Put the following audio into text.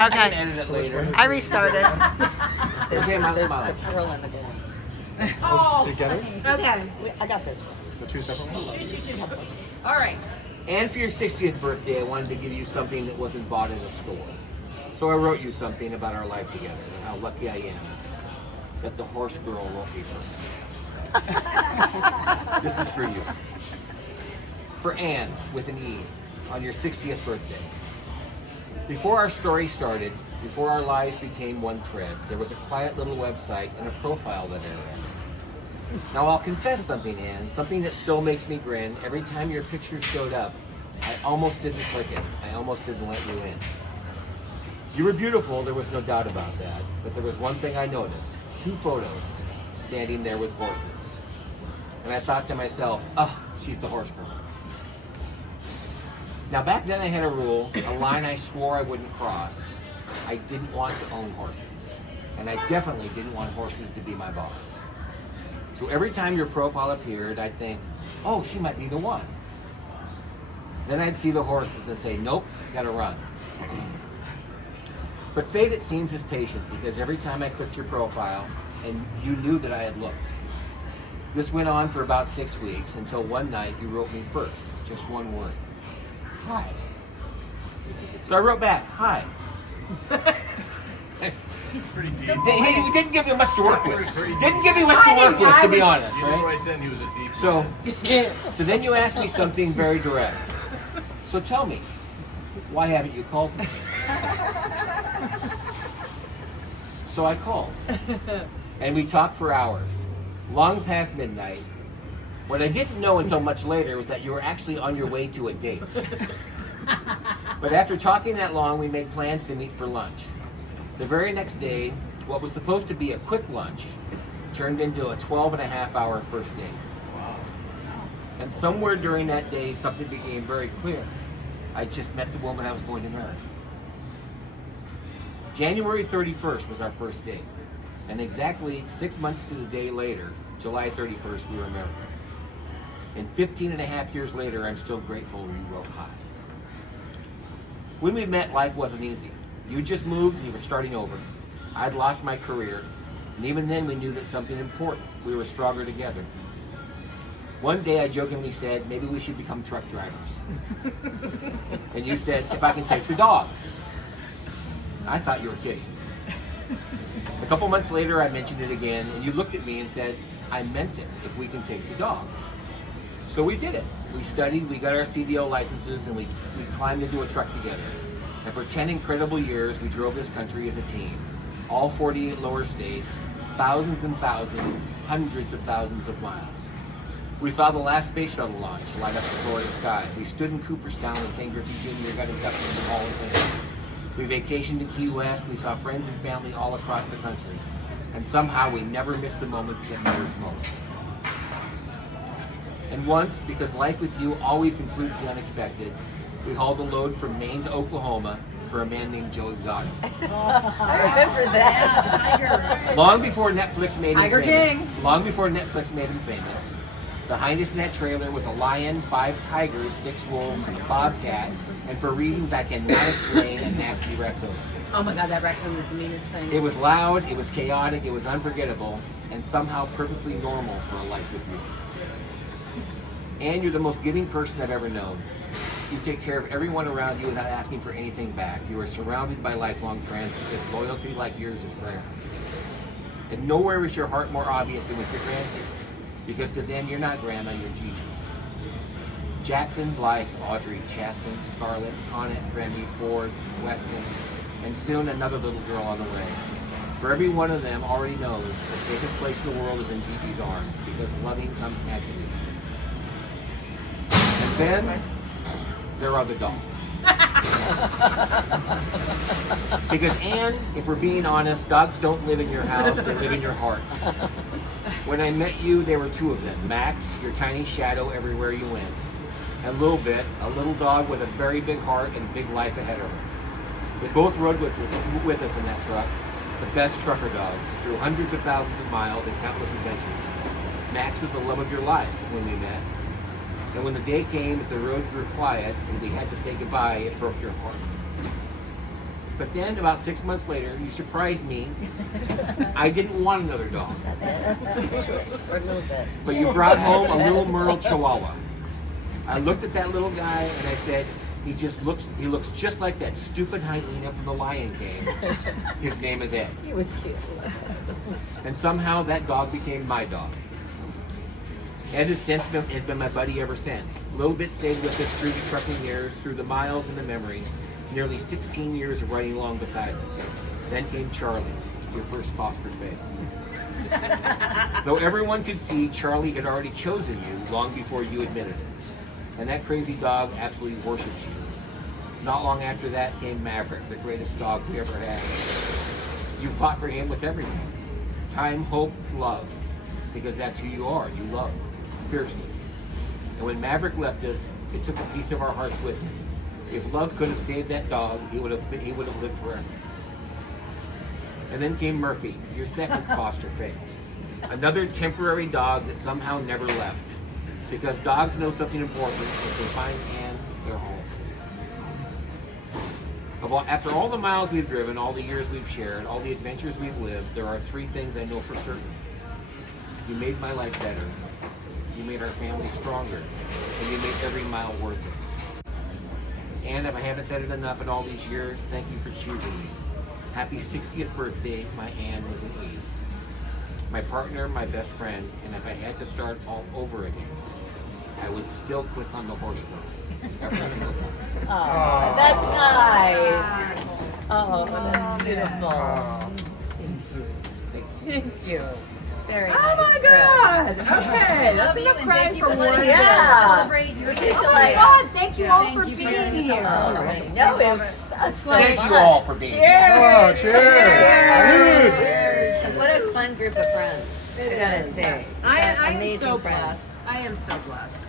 I can Okay. edit it later. I restarted. Okay, my life. Pearl and the Goons. Together? Okay. I got this one. The two separate ones? All right. And for your 60th birthday, I wanted to give you something that wasn't bought in a store. So I wrote you something about our life together and how lucky I am that the horse girl wrote me first. This is for you. For Anne, with an E, on your 60th birthday. Before our story started, before our lives became one thread, there was a quiet little website and a profile that I read. Now I'll confess something, Anne, something that still makes me grin. Every time your picture showed up, I almost didn't click it. I almost didn't let you in. You were beautiful, there was no doubt about that. But there was one thing I noticed. 2 photos standing there with horses. And I thought to myself, oh, she's the horse girl. Now back then I had a rule, a line I swore I wouldn't cross. I didn't want to own horses. And I definitely didn't want horses to be my boss. So every time your profile appeared, I'd think, oh, she might be the one. Then I'd see the horses and say, nope, gotta run. But fate, it seems, is patient because every time I clicked your profile, and you knew that I had looked. This went on for about 6 weeks until one night you wrote me first, just one word. Hi. So I wrote back, hi. He didn't give me much to work with. Didn't give me much to work with, to be honest, right? Right then, he was a deep. So then you asked me something very direct. So tell me, why haven't you called me? So I called. And we talked for hours, long past midnight. What I didn't know until much later was that you were actually on your way to a date. But after talking that long, we made plans to meet for lunch. The very next day, what was supposed to be a quick lunch turned into a 12-and-a-half-hour first date. And somewhere during that day, something became very clear. I just met the woman I was going to marry. January 31st was our first date. And exactly 6 months to the day later, July 31st, we were married. And 15-and-a-half years later, I'm still grateful you wrote hi. When we met, life wasn't easy. You just moved and you were starting over. I'd lost my career. And even then, we knew that something important. We were stronger together. One day I jokingly said, maybe we should become truck drivers. And you said, if I can take the dogs. I thought you were kidding. A couple months later, I mentioned it again, and you looked at me and said, I meant it, if we can take the dogs. So we did it. We studied, we got our CDL licenses, and we climbed into a truck together. And for 10 incredible years, we drove this country as a team. All 48 lower states, thousands and thousands, hundreds of thousands of miles. We saw the last space shuttle launch light up the Florida sky. We stood in Cooperstown and Ken Griffey Jr. got inducted into the Hall of Fame. We vacationed in Key West. We saw friends and family all across the country. And somehow we never missed the moments that mattered most. And once, because life with you always includes the unexpected, we hauled a load from Maine to Oklahoma for a man named Joe Exotic. I remember that. Long before Netflix made him Tiger famous. King. Long before Netflix made him famous. Behind us in that trailer was a lion, 5 tigers, 6 wolves, and a bobcat, and for reasons I cannot explain, a nasty raccoon. Oh my God, that raccoon was the meanest thing. It was loud, it was chaotic, it was unforgettable, and somehow perfectly normal for a life with you. And you're the most giving person I've ever known. You take care of everyone around you without asking for anything back. You are surrounded by lifelong friends because loyalty like yours is rare. And nowhere is your heart more obvious than with your grandkids. Because to them, you're not grandma, you're Gigi. Jackson, Blythe, Audrey, Chasten, Scarlett, Conant, Remy, Ford, Weston, and soon another little girl on the way. For every one of them already knows the safest place in the world is in Gigi's arms because loving comes naturally. And then there are the dogs. Because Anne, if we're being honest, dogs don't live in your house, they live in your heart. When I met you, there were 2 of them. Max, your tiny shadow everywhere you went. And Little Bit, a little dog with a very big heart and big life ahead of her. They both rode with us in that truck, the best trucker dogs, through hundreds of thousands of miles and countless adventures. Max was the love of your life when we met. And when the day came that the road grew quiet and we had to say goodbye, it broke your heart. But then about 6 months later, you surprised me. I didn't want another dog, Or a little bit. but you brought home a little Merle Chihuahua. I looked at that little guy and I said, he looks just like that stupid hyena from The Lion King. His name is Ed. He was cute. And somehow that dog became my dog. Ed has been my buddy ever since. Little Bit stayed with us through the trucking years, through the miles and the memories, nearly 16 years of riding along beside us. Then came Charlie, your first foster fave. Though everyone could see Charlie had already chosen you long before you admitted it. And that crazy dog absolutely worships you. Not long after that came Maverick, the greatest dog we ever had. You fought for him with everything. Time, hope, love. Because that's who you are. You love fiercely. And when Maverick left us, it took a piece of our hearts with him. If love could have saved that dog, he would have lived forever. And then came Murphy, your second foster fave. Another temporary dog that somehow never left. Because dogs know something important. If they find Anne, they're home. After all the miles we've driven, all the years we've shared, all the adventures we've lived, there are 3 things I know for certain. You made my life better. You made our family stronger. And you made every mile worth it. And if I haven't said it enough in all these years, thank you for choosing me. Happy 60th birthday, my Anne was an 8. My partner, my best friend, and if I had to start all over again, I would still click on the horse girl every single time. Oh, that's nice. Oh, that's beautiful. Thank you. Very nice. Oh my God! Okay, that's enough crying for one. Yeah. Celebrate your It's birthday. like- God, thank you all Thank for you for being doing this here. all. No, it was so Thank fun. you all for being here. Cheers. Oh, cheers. Cheers. What a fun group of friends. I gotta say. I am Amazing so friends. blessed. I am so blessed.